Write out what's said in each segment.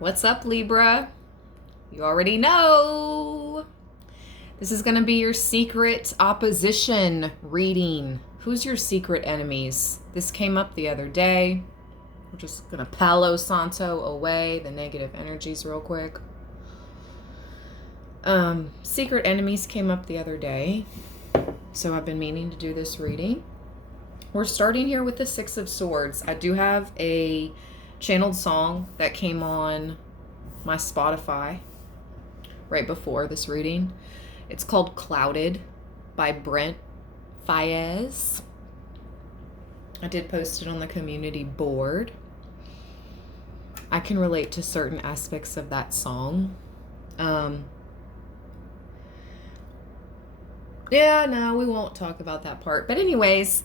What's up, Libra? You already know. This is going to be your secret opposition reading. Who's your secret enemies? This came up the other day. We're just going to Palo Santo away the negative energies real quick. Secret enemies came up the other day. So I've been meaning to do this reading. We're starting here with the Six of Swords. I do have a channeled song that came on my Spotify right before this reading. It's called Clouded by Brent Faiyaz. I did post it on the community board. I can relate to certain aspects of that song. Yeah, no, we won't talk about that part. But anyways,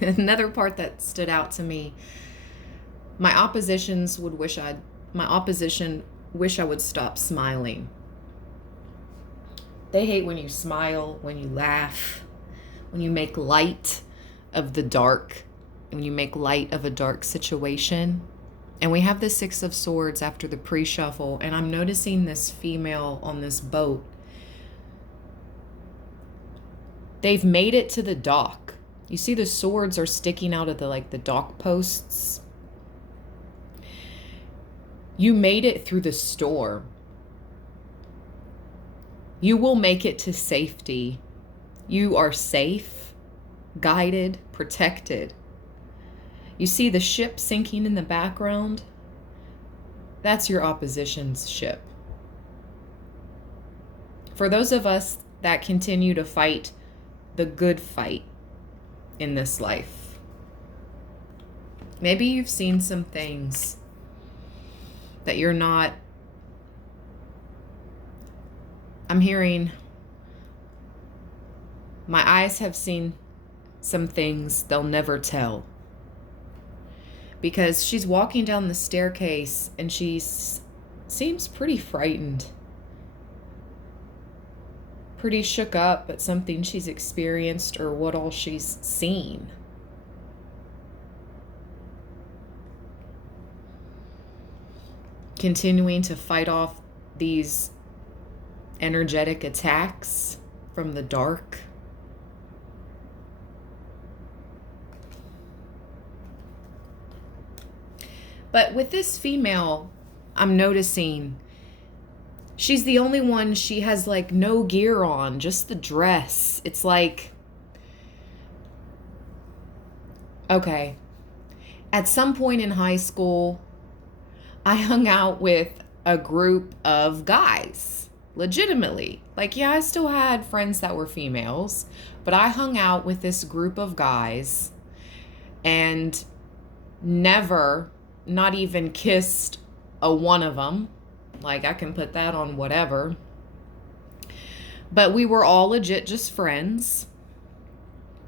another part that stood out to me, my opposition wish I would stop smiling. They hate when you smile, when you laugh, when you make light of the dark, when you make light of a dark situation. And we have the Six of Swords after the pre-shuffle, and I'm noticing this female on this boat. They've made it to the dock. You see the swords are sticking out of the dock posts. You made it through the storm. You will make it to safety. You are safe, guided, protected. You see the ship sinking in the background? That's your opposition's ship. For those of us that continue to fight the good fight in this life, maybe you've seen some things that you're not. I'm hearing, my eyes have seen some things they'll never tell. Because she's walking down the staircase and she seems pretty frightened. Pretty shook up at something she's experienced or what all she's seen. Continuing to fight off these energetic attacks from the dark. But with this female, I'm noticing she's the only one, she has no gear on, just the dress. It's okay. At some point in high school, I hung out with a group of guys, legitimately. I still had friends that were females, but I hung out with this group of guys and never, not even kissed a one of them. I can put that on whatever. But we were all legit just friends.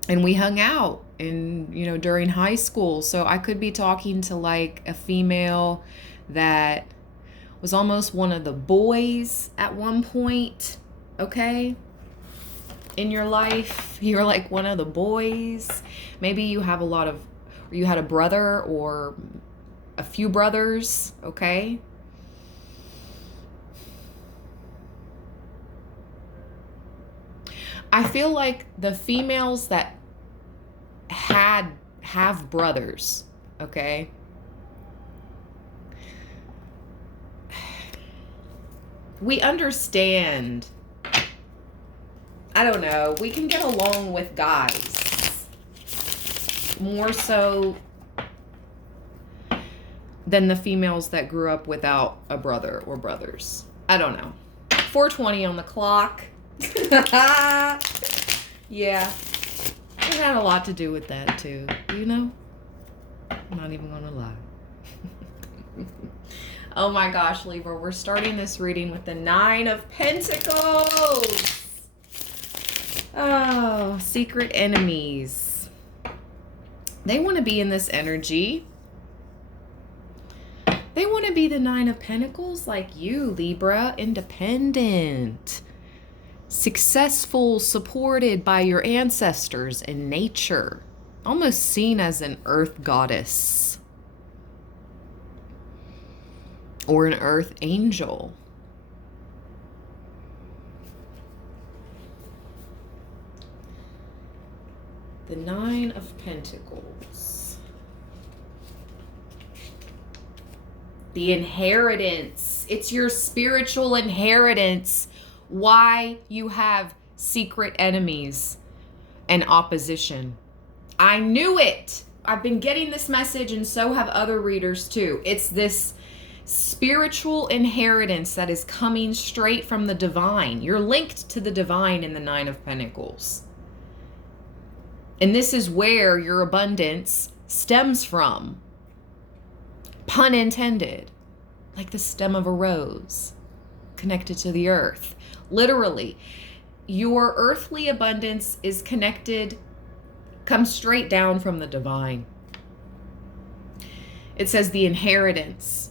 And we hung out during high school. So I could be talking to a female that was almost one of the boys at one point, okay? In your life, you're one of the boys. Maybe you have you had a brother or a few brothers, okay? I feel like the females that have brothers, okay? We understand. I don't know. We can get along with guys more so than the females that grew up without a brother or brothers. I don't know. 4:20 on the clock. Yeah. It had a lot to do with that too, I'm not even gonna lie. Oh my gosh, Libra, we're starting this reading with the Nine of Pentacles. Oh, secret enemies. They want to be in this energy. They want to be the Nine of Pentacles like you, Libra. Independent. Successful, supported by your ancestors and nature. Almost seen as an earth goddess. or an earth angel. The Nine of Pentacles. The inheritance. It's your spiritual inheritance. Why you have secret enemies and opposition. I knew it. I've been getting this message, and so have other readers too. It's this spiritual inheritance that is coming straight from the divine. You're linked to the divine in the Nine of Pentacles. And this is where your abundance stems from. Pun intended. Like the stem of a rose connected to the earth. Literally, your earthly abundance is connected, comes straight down from the divine. It says the inheritance.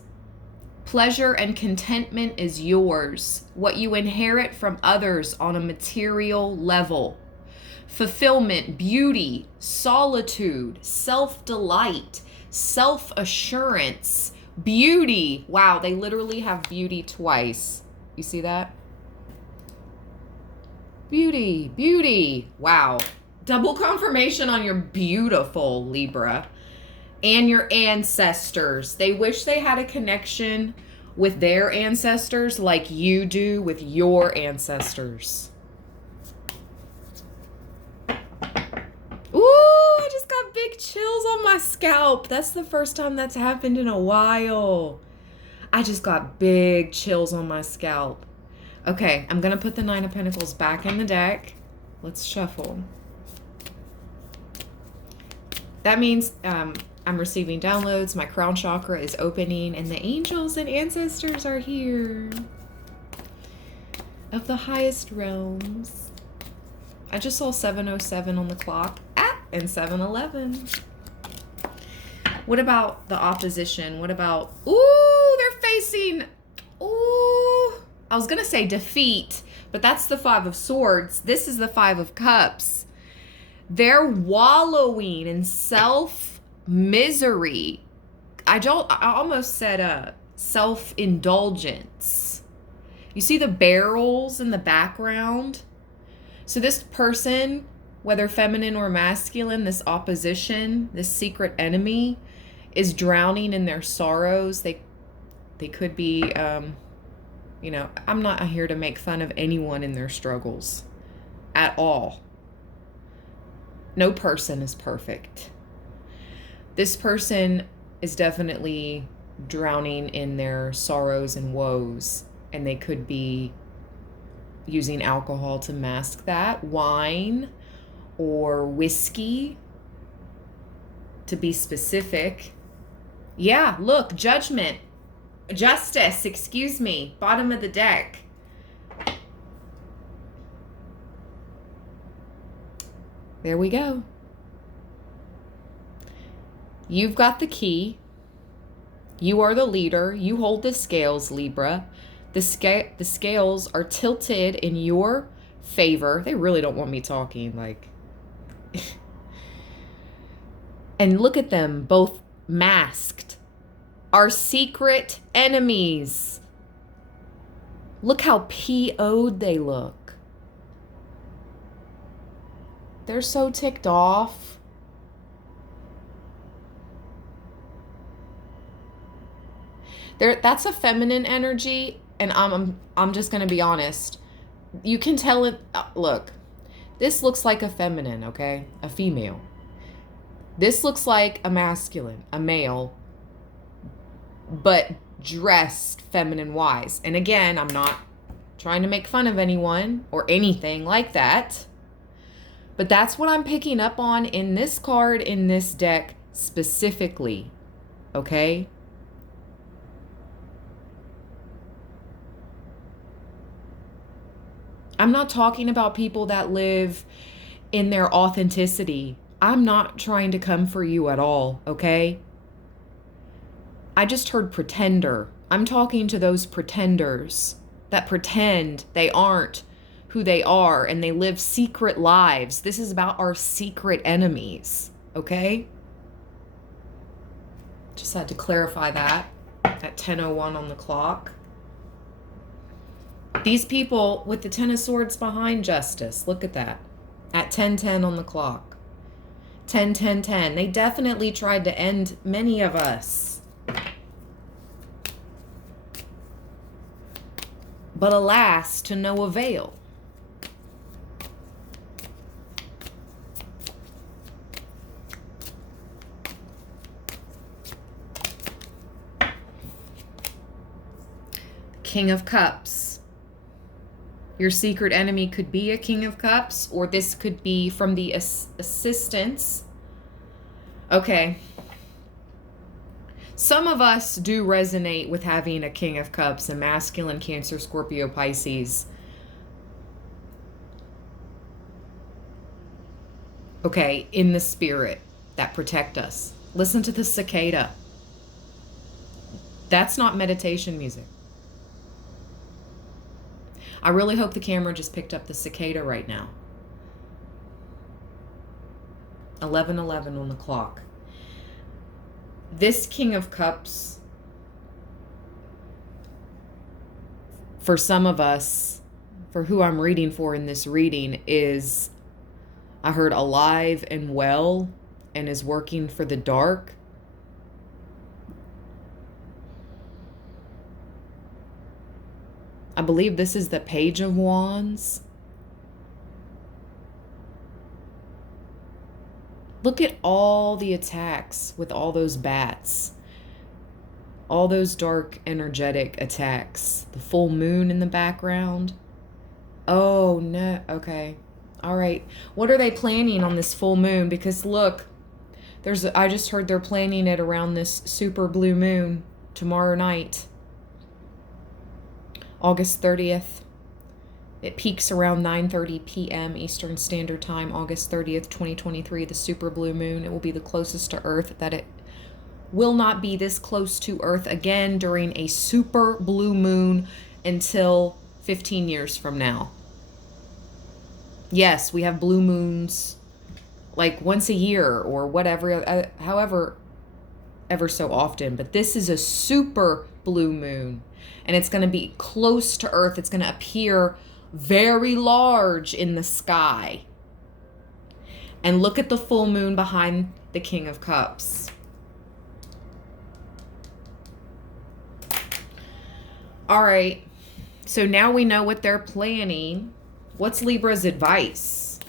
Pleasure and contentment is yours. What you inherit from others on a material level. Fulfillment, beauty, solitude, self-delight, self-assurance, beauty. Wow, they literally have beauty twice. You see that? Beauty, beauty. Wow. Double confirmation on your beautiful Libra. And your ancestors. They wish they had a connection with their ancestors like you do with your ancestors. Ooh, I just got big chills on my scalp. That's the first time that's happened in a while. I just got big chills on my scalp. Okay, I'm going to put the Nine of Pentacles back in the deck. Let's shuffle. That means I'm receiving downloads. My crown chakra is opening, and the angels and ancestors are here of the highest realms. I just saw 7:07 on the clock. And 7:11. What about the opposition? What about, ooh, they're facing, ooh, I was going to say defeat, but that's the Five of Swords. This is the Five of Cups. They're wallowing in self-misery. I almost said self-indulgence. You see the barrels in the background? So this person, whether feminine or masculine, this opposition, this secret enemy, is drowning in their sorrows. They could be, you know, I'm not here to make fun of anyone in their struggles at all. No person is perfect. This person is definitely drowning in their sorrows and woes, and they could be using alcohol to mask that, wine, or whiskey, to be specific. Yeah, look, judgment, justice, excuse me, bottom of the deck. There we go. You've got the key. You are the leader. You hold the scales, Libra. The scales are tilted in your favor. They really don't want me talking, like. And look at them, both masked. Our secret enemies. Look how PO'd they look. They're so ticked off. That's a feminine energy, and I'm just gonna be honest. You can tell it. Look, this looks like a feminine, okay, a female. This looks like a masculine, a male, but dressed feminine wise. And again, I'm not trying to make fun of anyone or anything like that, but that's what I'm picking up on in this card, in this deck specifically, okay? I'm not talking about people that live in their authenticity. I'm not trying to come for you at all, okay? I just heard pretender. I'm talking to those pretenders that pretend they aren't who they are and they live secret lives. This is about our secret enemies, okay? Just had to clarify that. at 10:01 on the clock. These people with the Ten of Swords behind Justice, look at that, at 10:10 on the clock. 10:10:10. They definitely tried to end many of us. But alas, to no avail. King of Cups. Your secret enemy could be a King of Cups, or this could be from the assistance. Okay. Some of us do resonate with having a King of Cups, a masculine Cancer, Scorpio, Pisces. Okay, in the spirit that protect us. Listen to the cicada. That's not meditation music. I really hope the camera just picked up the cicada right now. 11:11 on the clock. This King of Cups, for some of us, for who I'm reading for in this reading, is, I heard, alive and well and is working for the dark. I believe this is the Page of Wands. Look at all the attacks with all those bats. All those dark, energetic attacks. The full moon in the background. Oh, no. Okay. All right. What are they planning on this full moon? Because look, I just heard they're planning it around this super blue moon tomorrow night. August 30th. It peaks around 9:30 p.m. Eastern Standard Time, August 30th, 2023, the super blue moon. It will be the closest to Earth that it will not be this close to Earth again during a super blue moon until 15 years from now. Yes, we have blue moons like once a year or whatever, however, ever so often. But this is a super blue moon. And it's going to be close to Earth. It's going to appear very large in the sky. And look at the full moon behind the King of Cups. All right. So now we know what they're planning. What's Libra's advice?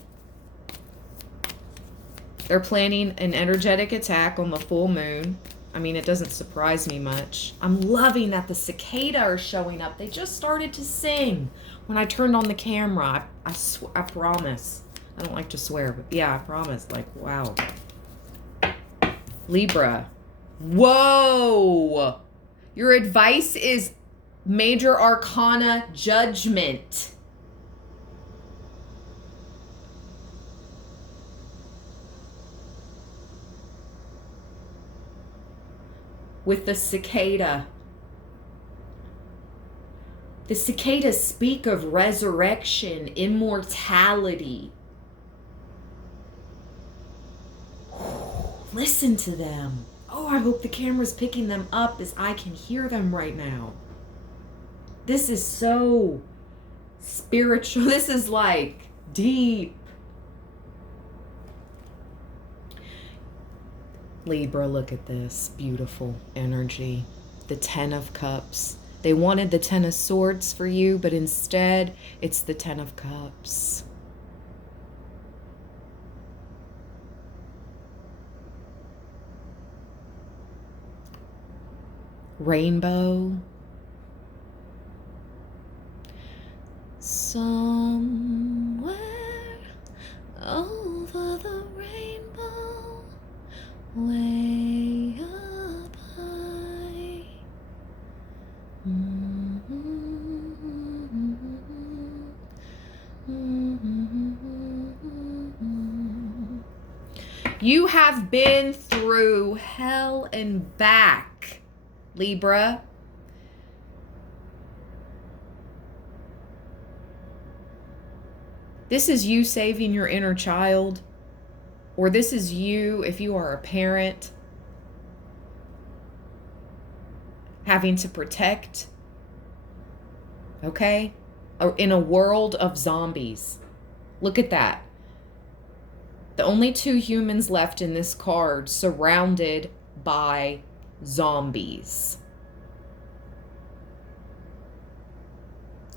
They're planning an energetic attack on the full moon. I mean, it doesn't surprise me much. I'm loving that the cicada are showing up. They just started to sing when I turned on the camera. I promise. I don't like to swear, but yeah, I promise. Like, wow. Libra. Whoa! Your advice is Major Arcana Judgment. With the cicada. The cicadas speak of resurrection, immortality. Listen to them. Oh, I hope the camera's picking them up as I can hear them right now. This is so spiritual. This is like deep. Libra, look at this beautiful energy. The Ten of Cups. They wanted the Ten of Swords for you, but instead it's the Ten of Cups. Rainbow. Somewhere over the rainbow, way up high. You have been through hell and back, Libra. This is you saving your inner child, or this is you if you are a parent. having to protect, okay? Or in a world of zombies. Look at that. The only two humans left in this card, surrounded by zombies.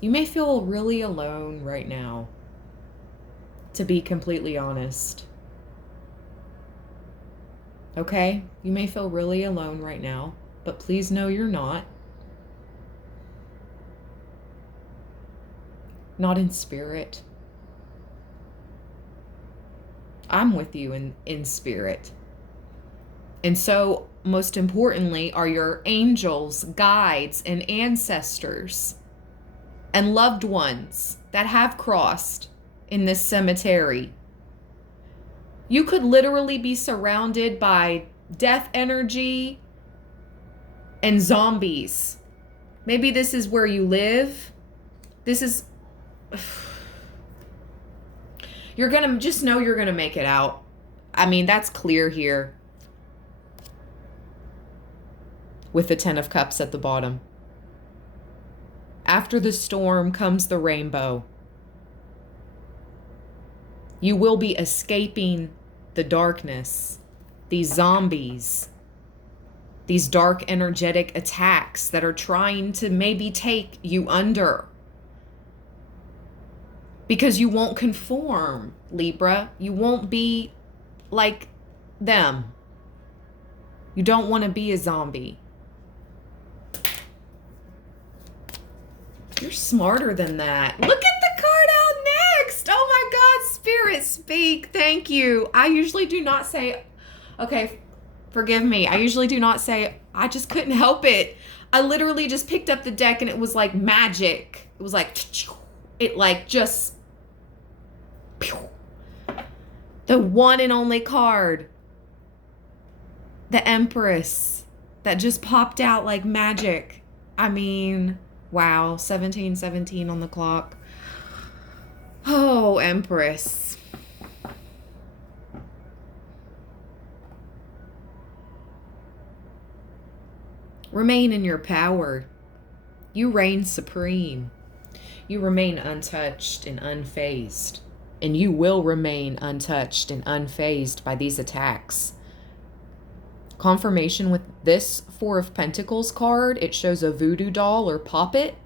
You may feel really alone right now, to be completely honest. Okay? You may feel really alone right now, but please know you're not. Not in spirit. I'm with you in spirit. And so, most importantly, are your angels, guides, and ancestors and loved ones that have crossed in this cemetery. You could literally be surrounded by death energy and zombies. Maybe this is where you live. This is... You're going to just know you're going to make it out. I mean, that's clear here. With the 10 of Cups at the bottom. After the storm comes the rainbow. You will be escaping the darkness, these zombies, these dark energetic attacks that are trying to maybe take you under. Because you won't conform, Libra. You won't be like them. You don't want to be a zombie. You're smarter than that. Look at the card out next. Oh my God, Spirit, speak. Thank you. I usually do not say, okay, forgive me. I usually do not say, I just couldn't help it. I literally just picked up the deck and it was like magic. It was like, it like just, the one and only card. The Empress that just popped out like magic. I mean, wow, 17:17 on the clock. Oh, Empress. Remain in your power. You reign supreme. You remain untouched and unfazed. And you will remain untouched and unfazed by these attacks. Confirmation with this Four of Pentacles card, it shows a voodoo doll or puppet.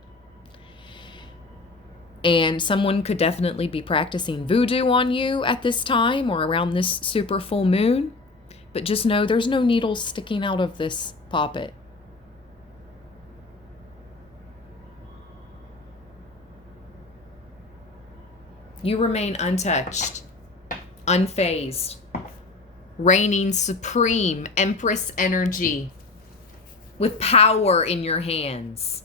And someone could definitely be practicing voodoo on you at this time or around this super full moon. But just know there's no needles sticking out of this puppet. You remain untouched, unfazed, reigning supreme, Empress energy with power in your hands.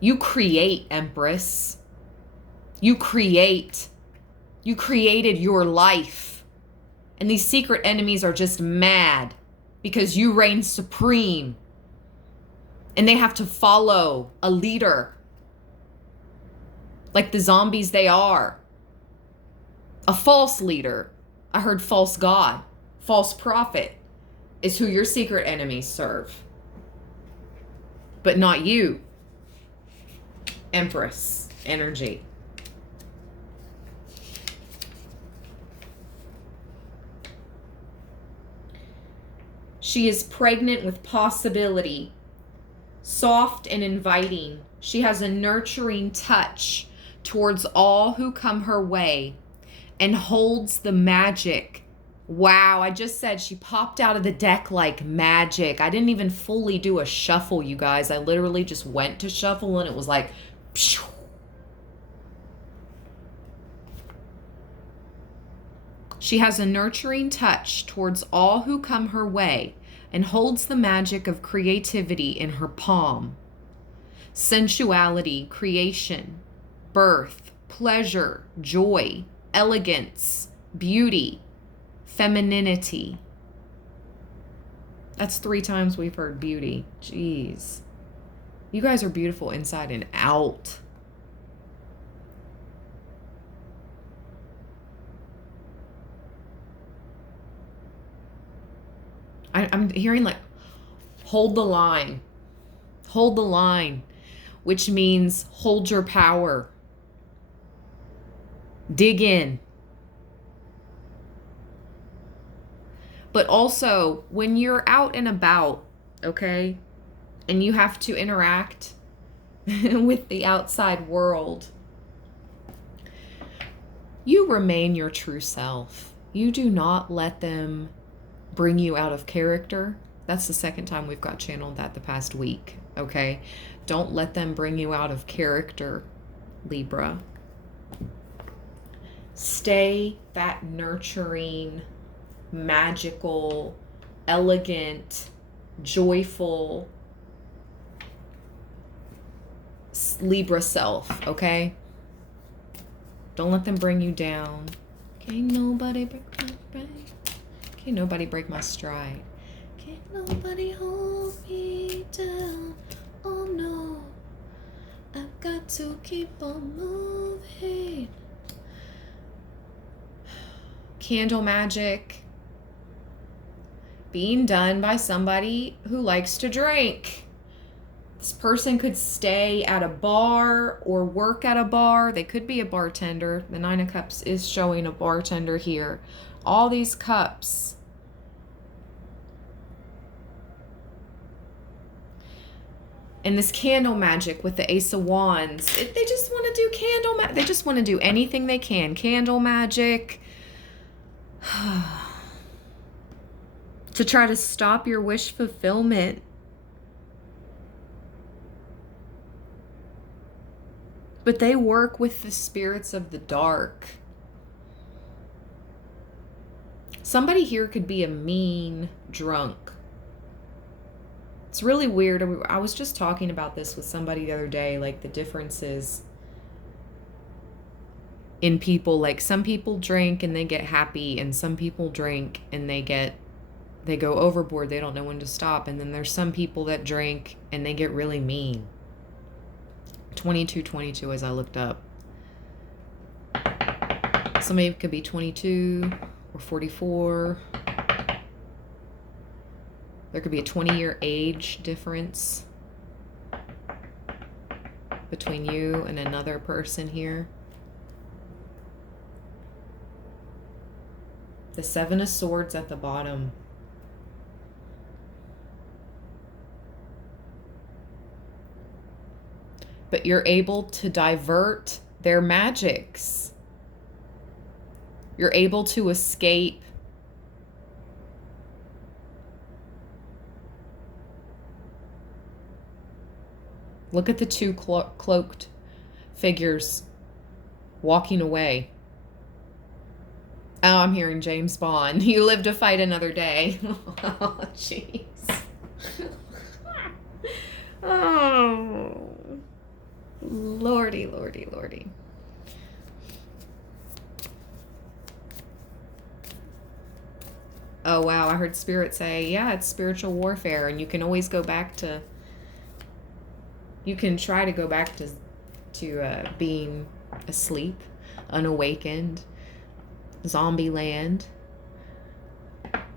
You create, Empress. You create. You created your life. And these secret enemies are just mad because you reign supreme. And they have to follow a leader. Like the zombies they are. A false leader. I heard false god. False prophet is who your secret enemies serve. But not you. Empress energy. She is pregnant with possibility. Soft and inviting. She has a nurturing touch towards all who come her way and holds the magic. Wow, I just said she popped out of the deck like magic. I didn't even fully do a shuffle, you guys. I literally just went to shuffle and it was like, phew. She has a nurturing touch towards all who come her way and holds the magic of creativity in her palm. Sensuality, creation, birth, pleasure, joy, elegance, beauty, femininity. That's 3 times we've heard beauty. Jeez. You guys are beautiful inside and out. I'm hearing like, hold the line. Hold the line, which means hold your power. Dig in. But also, when you're out and about, okay, and you have to interact with the outside world, you remain your true self. You do not let them bring you out of character. That's the second time we've got channeled that the past week, okay? Don't let them bring you out of character, Libra. Stay that nurturing, magical, elegant, joyful Libra self, okay? Don't let them bring you down. Can't nobody break my stride. Can't nobody hold me down. Oh no, I've got to keep on moving. Candle magic being done by somebody who likes to drink. This person could stay at a bar or work at a bar. They could be a bartender. The Nine of Cups is showing a bartender here. All these cups. And this candle magic with the Ace of Wands. They just want to do candle magic. They just want to do anything they can. Candle magic. To try to stop your wish fulfillment. But they work with the spirits of the dark. Somebody here could be a mean drunk. It's really weird. I was just talking about this with somebody the other day, like the differences in people. Like some people drink and they get happy, and some people drink and they go overboard. They don't know when to stop. And then there's some people that drink and they get really mean. 22 as I looked up. Somebody could be 22 or 44. There could be a 20-year age difference between you and another person here. The Seven of Swords at the bottom. But you're able to divert their magics. You're able to escape Look at the two cloaked figures walking away. Oh, I'm hearing James Bond. You live to fight another day. Oh, jeez. Oh. Lordy, lordy, lordy. Oh, wow. I heard Spirit say, yeah, it's spiritual warfare. And you can always go back to... You can try to go back to being asleep, unawakened, zombie land.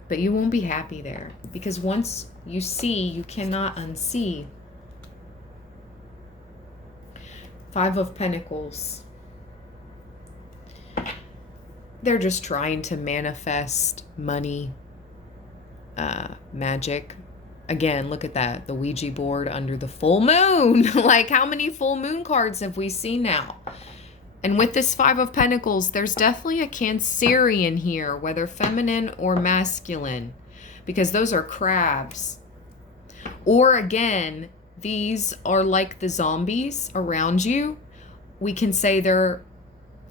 But you won't be happy there. Because once you see, you cannot unsee. Five of Pentacles. They're just trying to manifest money, magic. Again, look at that. The Ouija board under the full moon. Like, how many full moon cards have we seen now? And with this Five of Pentacles, there's definitely a Cancerian here, whether feminine or masculine, because those are crabs. Or again, these are like the zombies around you. We can say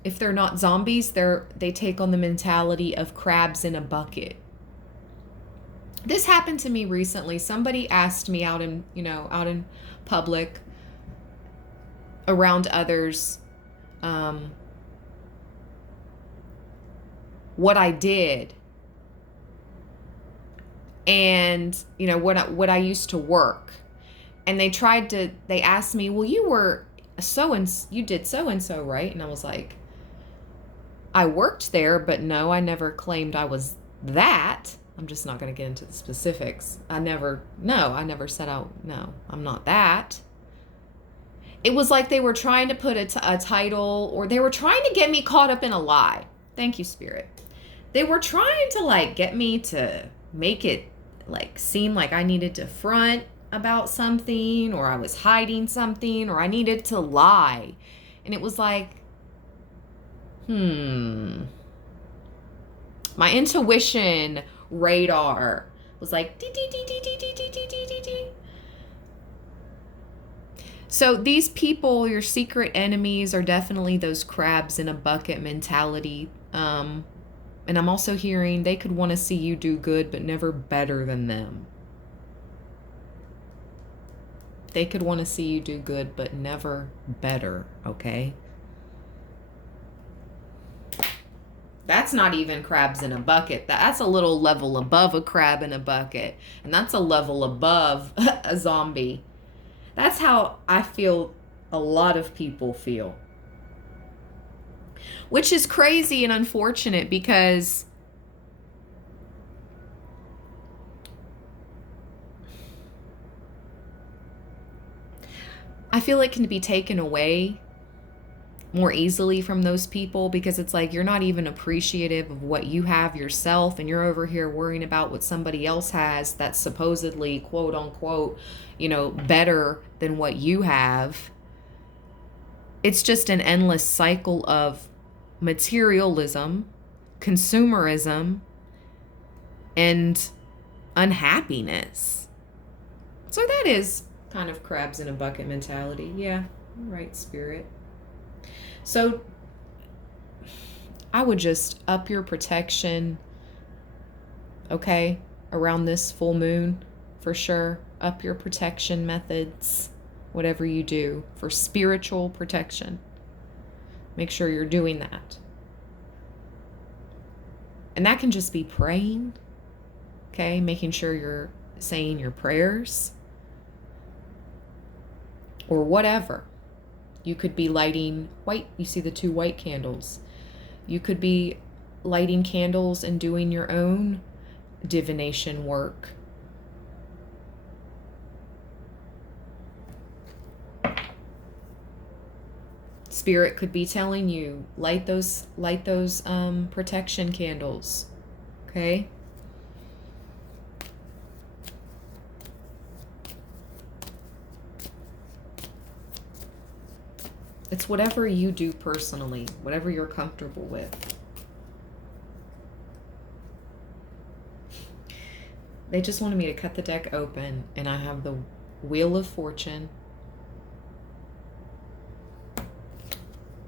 if they're not zombies, they take on the mentality of crabs in a bucket. This happened to me recently. Somebody asked me out in public around others, what I did, and what I used to work. And they asked me, well, you did so and so, right? And I was like, I worked there, but no, I never claimed I was that. I'm just not going to get into the specifics. I never set out, no, I'm not that. It was like they were trying to put a title, or they were trying to get me caught up in a lie. Thank you, Spirit. They were trying to like get me to make it like seem like I needed to front about something, or I was hiding something, or I needed to lie. And it was like, my intuition radar was like, dee, dee, dee, dee, dee, dee, dee, dee, dee, dee. So these people, your secret enemies, are definitely those crabs in a bucket mentality. And I'm also hearing they could want to see you do good, but never better than them. They could want to see you do good, but never better, okay? That's not even crabs in a bucket. That's a little level above a crab in a bucket. And that's a level above a zombie. That's how I feel a lot of people feel. Which is crazy and unfortunate, because I feel it can be taken away more easily from those people, because it's like you're not even appreciative of what you have yourself, and you're over here worrying about what somebody else has that's supposedly, quote unquote, better than what you have. It's just an endless cycle of materialism, consumerism, and unhappiness. So that is kind of crabs in a bucket mentality. Yeah, right, Spirit. So I would just up your protection, okay, around this full moon, for sure. Up your protection methods, whatever you do for spiritual protection. Make sure you're doing that. And that can just be praying, okay, making sure you're saying your prayers, or whatever. You could be lighting white, you see the 2 white candles. You could be lighting candles and doing your own divination work. Spirit could be telling you, light those protection candles, okay? It's whatever you do personally, whatever you're comfortable with. They just wanted me to cut the deck open, and I have the Wheel of Fortune.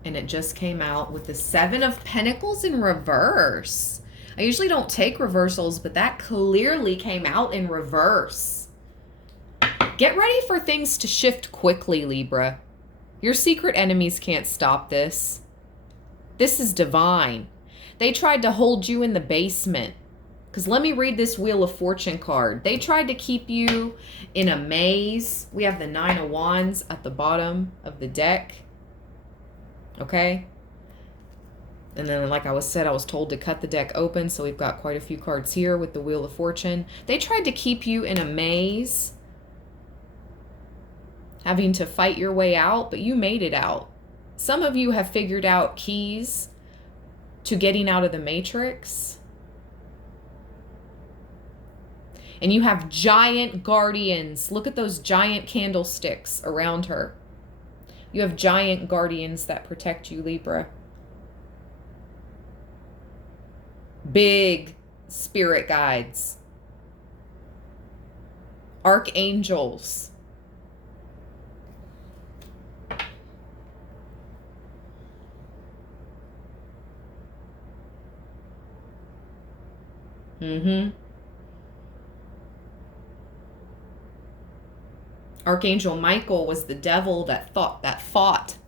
And it just came out with the 7 of Pentacles in reverse. I usually don't take reversals, but that clearly came out in reverse. Get ready for things to shift quickly, Libra. Your secret enemies can't stop this. This is divine. They tried to hold you in the basement. Because let me read this Wheel of Fortune card. They tried to keep you in a maze. We have the 9 of Wands at the bottom of the deck. Okay? And then, like I was told to cut the deck open. So we've got quite a few cards here with the Wheel of Fortune. They tried to keep you in a maze, having to fight your way out, but you made it out. Some of you have figured out keys to getting out of the matrix. And you have giant guardians. Look at those giant candlesticks around her. You have giant guardians that protect you, Libra. Big spirit guides. Archangels. Archangel Michael was the devil that fought.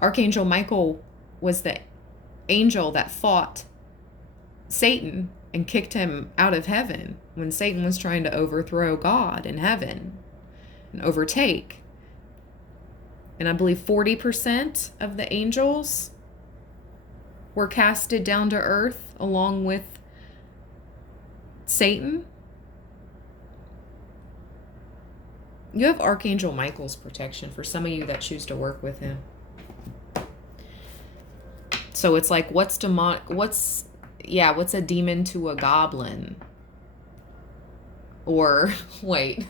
Archangel Michael was the angel that fought Satan and kicked him out of heaven when Satan was trying to overthrow God in heaven and overtake. And I believe 40% of the angels were casted down to earth along with Satan. You have Archangel Michael's protection for some of you that choose to work with him. So it's like, what's a demon to a goblin? Or, wait.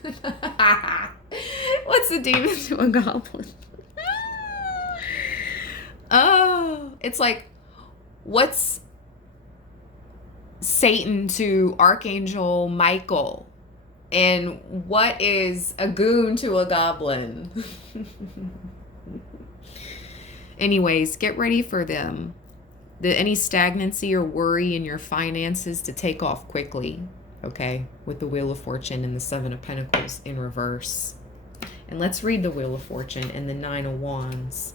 What's a demon to a goblin? Oh, it's like, what's Satan to Archangel Michael? And what is a goon to a goblin? Anyways, get ready for them. Any stagnancy or worry in your finances to take off quickly, okay? With the Wheel of Fortune and the Seven of Pentacles in reverse. And let's read the Wheel of Fortune and the Nine of Wands.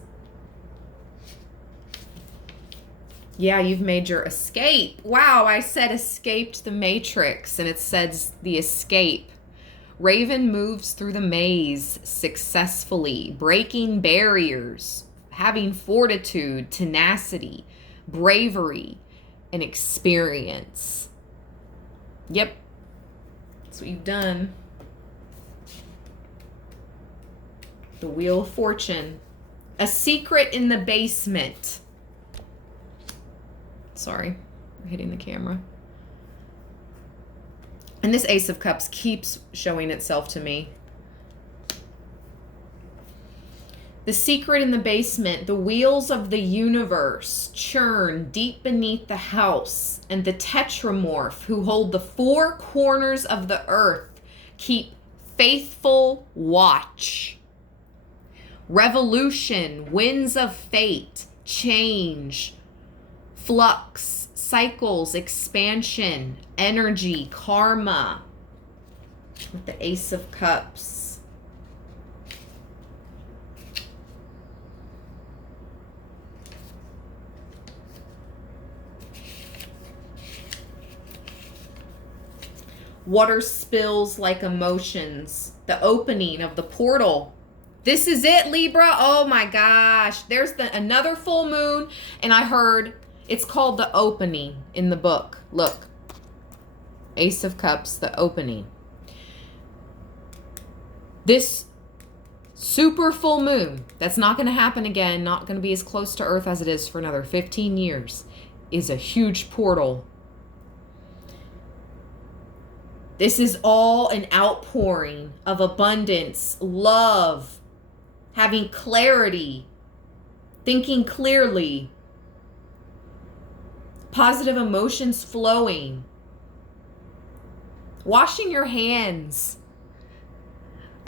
Yeah, you've made your escape. Wow, I said escaped the matrix, and it says the escape. Raven moves through the maze successfully, breaking barriers, having fortitude, tenacity, bravery, and experience. Yep, that's what you've done. The Wheel of Fortune. A secret in the basement. Sorry, I'm hitting the camera. And this Ace of Cups keeps showing itself to me. The secret in the basement. The wheels of the universe churn deep beneath the house, and the tetramorph who hold the four corners of the earth keep faithful watch. Revolution, winds of fate, change, flux, cycles, expansion, energy, karma. With the Ace of Cups. Water spills like emotions. The opening of the portal. This is it, Libra. Oh my gosh. There's another full moon, and I heard it's called the opening in the book. Look. Ace of Cups, the opening. This super full moon, that's not going to happen again, not going to be as close to Earth as it is for another 15 years, is a huge portal. This is all an outpouring of abundance, love, having clarity, thinking clearly, positive emotions flowing, washing your hands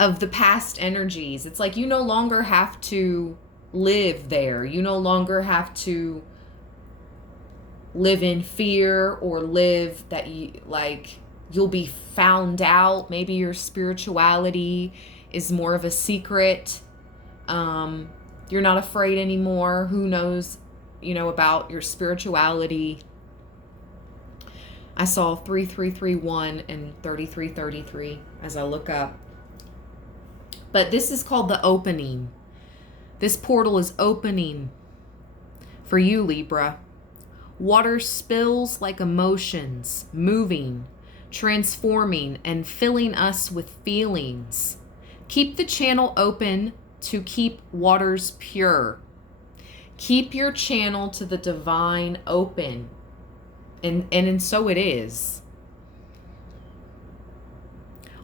of the past energies. It's like you no longer have to live there. You no longer have to live in fear or live that you'll be found out. Maybe your spirituality is more of a secret. You're not afraid anymore. Who knows, about your spirituality. I saw 3331 and 3333 as I look up. But this is called the opening. This portal is opening for you, Libra. Water spills like emotions, moving, transforming, and filling us with feelings. Keep the channel open to keep waters pure. Keep your channel to the divine open. And so it is.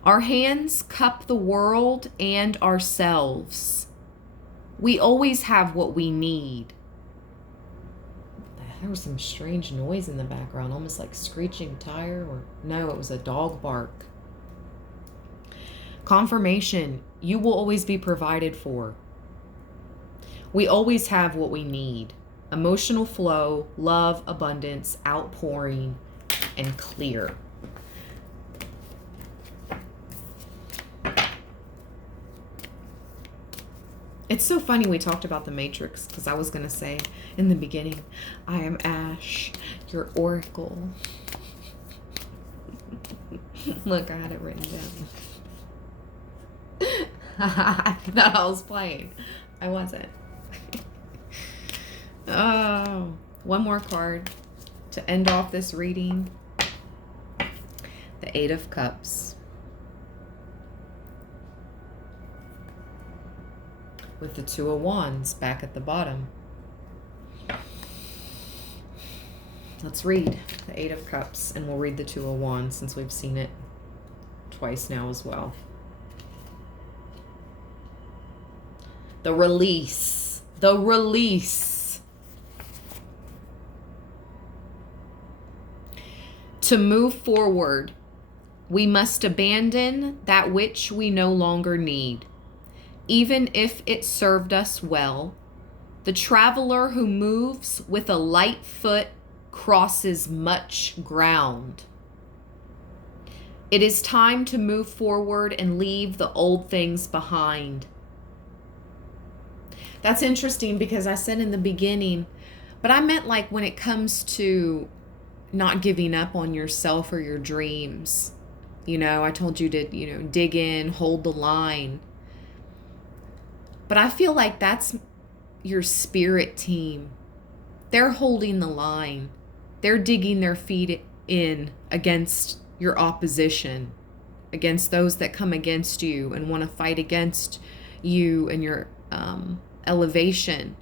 Our hands cup the world and ourselves. We always have what we need. There was some strange noise in the background, almost like screeching tire, or no, it was a dog bark. Confirmation, you will always be provided for. We always have what we need. Emotional flow, love, abundance, outpouring, and clear. It's so funny we talked about the Matrix, because I was going to say in the beginning, I am Ash, your oracle. Look, I had it written down. I thought I was playing. I wasn't. Oh, One more card to end off this reading. The Eight of Cups. With the Two of Wands back at the bottom. Let's read the Eight of Cups, and we'll read the Two of Wands since we've seen it twice now as well. The release. The release. To move forward, we must abandon that which we no longer need, even if it served us well. The traveler who moves with a light foot crosses much ground. It is time to move forward and leave the old things behind. That's interesting because I said in the beginning, but I meant like when it comes to not giving up on yourself or your dreams. You know, I told you to, dig in, hold the line. But I feel like that's your spirit team. They're holding the line. They're digging their feet in against your opposition, against those that come against you and want to fight against you and your elevation.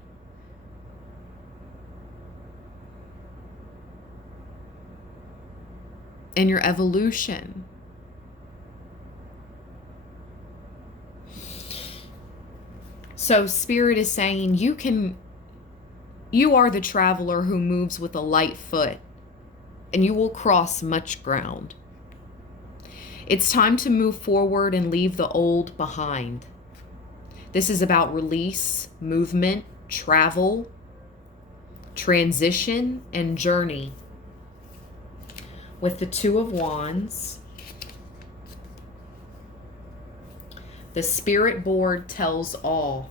And your evolution. So Spirit is saying you are the traveler who moves with a light foot, and you will cross much ground. It's time to move forward and leave the old behind. This is about release, movement, travel, transition, and journey. With the Two of Wands, the Spirit board tells all.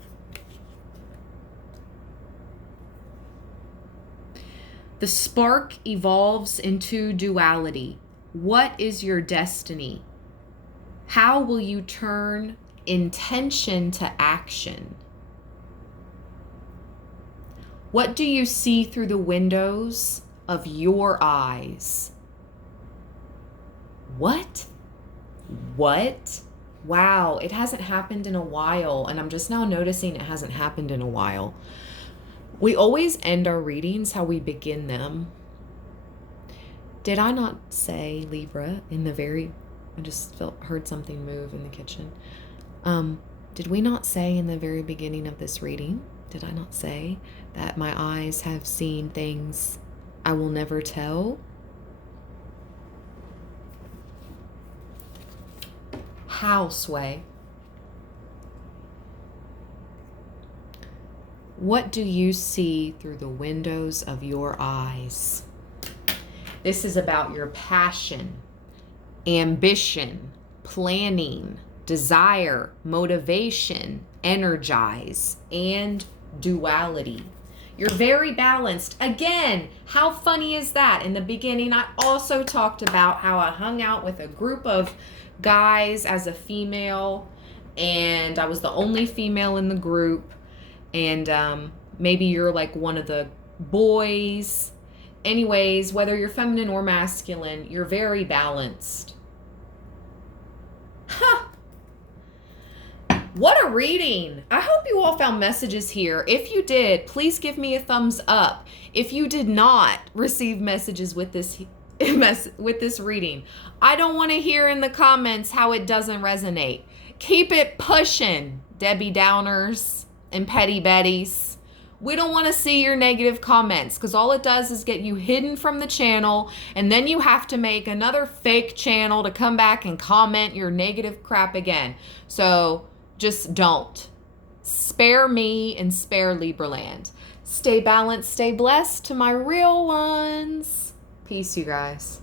The spark evolves into duality. What is your destiny? How will you turn intention to action? What do you see through the windows of your eyes? What? Wow, it hasn't happened in a while, and I'm just now noticing it hasn't happened in a while. We always end our readings how we begin them. Did I not say, Libra, I just heard something move in the kitchen. Did we not say in the very beginning of this reading, did I not say that my eyes have seen things I will never tell? How, Sway? What do you see through the windows of your eyes? This is about your passion, ambition, planning, desire, motivation, energize, and duality. You're very balanced. Again, how funny is that? In the beginning, I also talked about how I hung out with a group of guys as a female, and I was the only female in the group, and maybe you're like one of the boys. Anyways, whether you're feminine or masculine, you're very balanced. Huh. What a reading. I hope you all found messages here. If you did, please give me a thumbs up. If you did not receive messages with this reading, I don't want to hear in the comments how it doesn't resonate. Keep it pushing, Debbie Downers and Petty Betties. We don't want to see your negative comments, because all it does is get you hidden from the channel, and then you have to make another fake channel to come back and comment your negative crap again. So just don't. Spare me and spare Libraland. Stay balanced, stay blessed to my real ones. Peace, you guys.